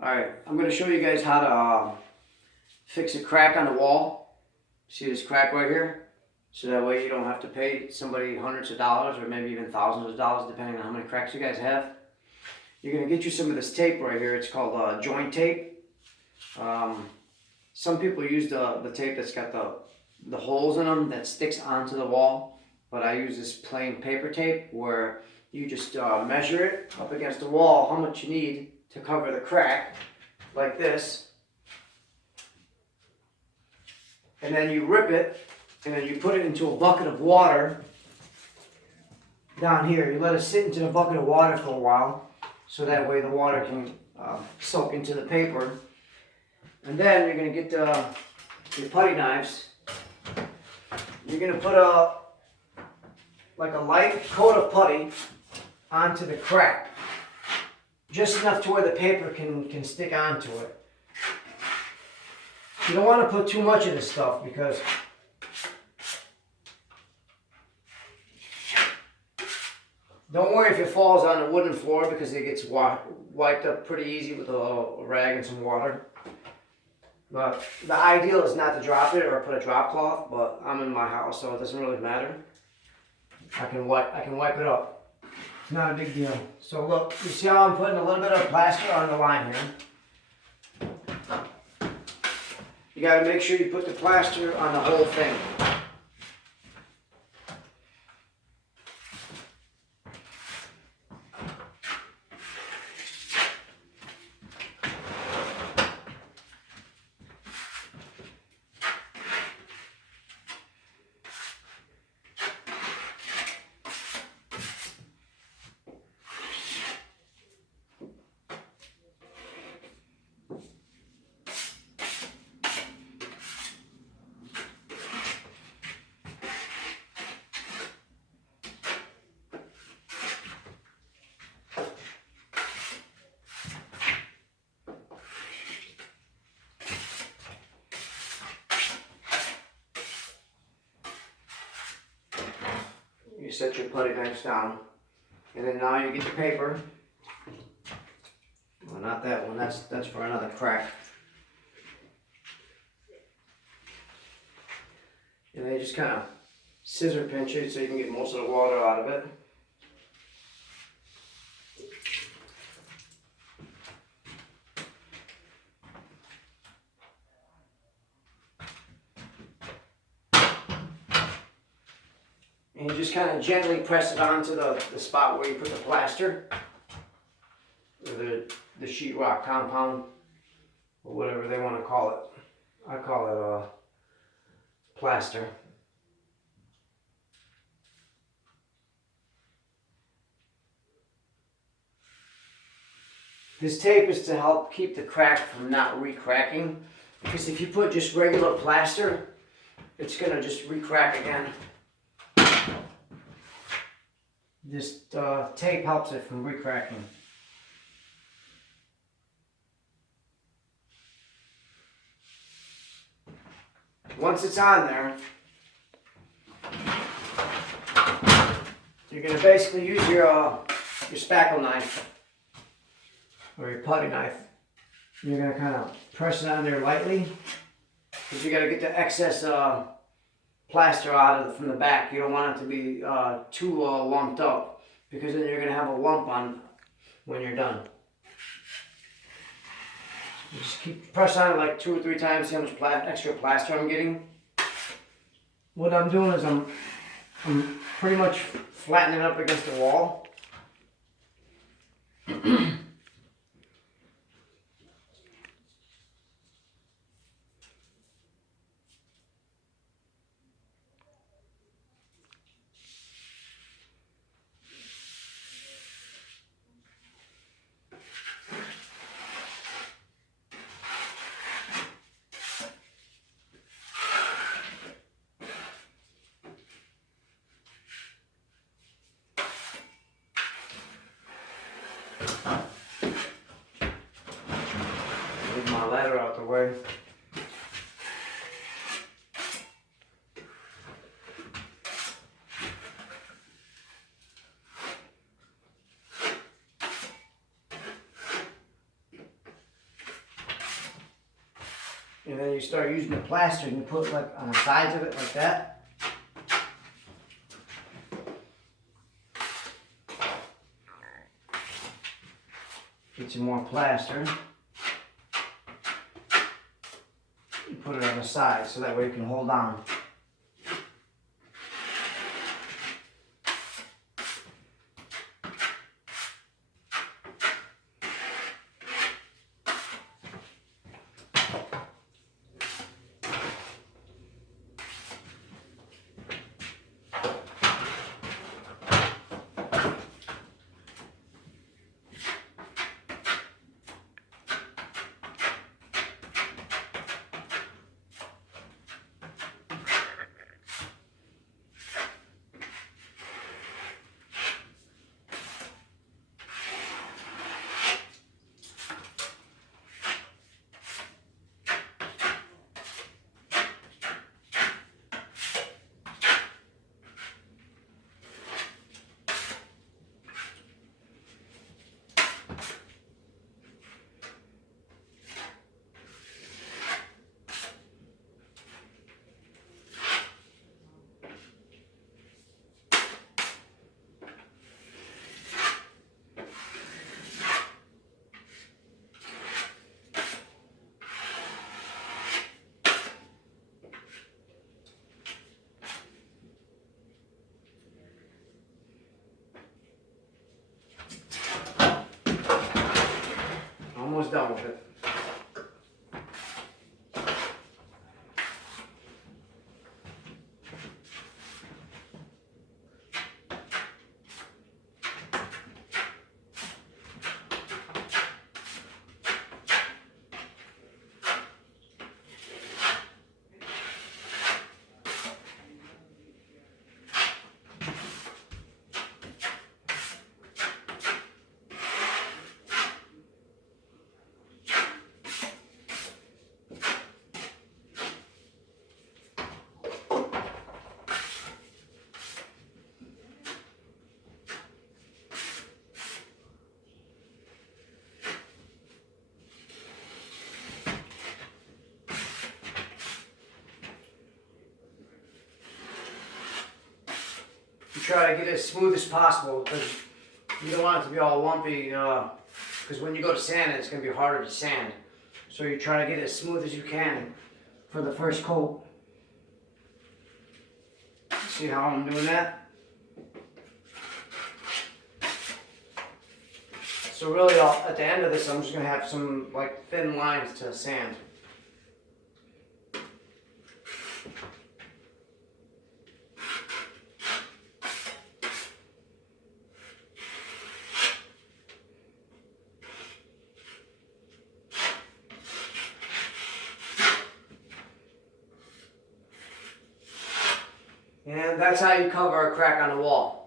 Alright, I'm going to show you guys how to fix a crack on the wall. See this crack right here? So that way you don't have to pay somebody hundreds of dollars or maybe even thousands of dollars depending on how many cracks you guys have. You're going to get you some of this tape right here. It's called joint tape. Some people use the tape that's got the holes in them that sticks onto the wall. But I use this plain paper tape where you just measure it up against the wall how much you need to cover the crack, like this. And then you rip it, and then you put it into a bucket of water down here. You let it sit into the bucket of water for a while, so that way the water can soak into the paper. And then you're going to get your putty knives. You're going to put like a light coat of putty onto the crack. Just enough to where the paper can stick onto it. You don't want to put too much of this stuff because don't worry if it falls on the wooden floor because it gets wiped up pretty easy with a rag and some water. But the ideal is not to drop it or put a drop cloth, but I'm in my house so it doesn't really matter. I can wipe it up. It's not a big deal. So look, you see how I'm putting a little bit of plaster on the line here? You got to make sure you put the plaster on the whole thing. You set your putty knives down, and then now you get your paper. Well, not that one. That's for another crack. And then you just kind of scissor pinch it so you can get most of the water out of it. And you just kind of gently press it onto the spot where you put the plaster, or the sheetrock compound, or whatever they want to call it. I call it plaster. This tape is to help keep the crack from not re-cracking, because if you put just regular plaster, it's going to just re-crack again. This tape helps it from re-cracking. Once it's on there, you're going to basically use your spackle knife or your putty knife. You're going to kind of press it on there lightly because you got to get the excess plaster out from the back. You don't want it to be too lumped up because then you're going to have a lump on when you're done. You just keep pressing on it like 2 or 3 times, see how much extra plaster I'm getting. What I'm doing is I'm pretty much flattening it up against the wall. Move my ladder out the way. And then you start using the plaster and you put like on the sides of it like that. Get some more plaster. You put it on the side so that way it can hold on. Almost done with it. You try to get it as smooth as possible because you don't want it to be all lumpy, because when you go to sand it, it's going to be harder to sand. So you try to get it as smooth as you can for the first coat. See how I'm doing that? So really, at the end of this, I'm just going to have some like thin lines to sand. And that's how you cover a crack on the wall.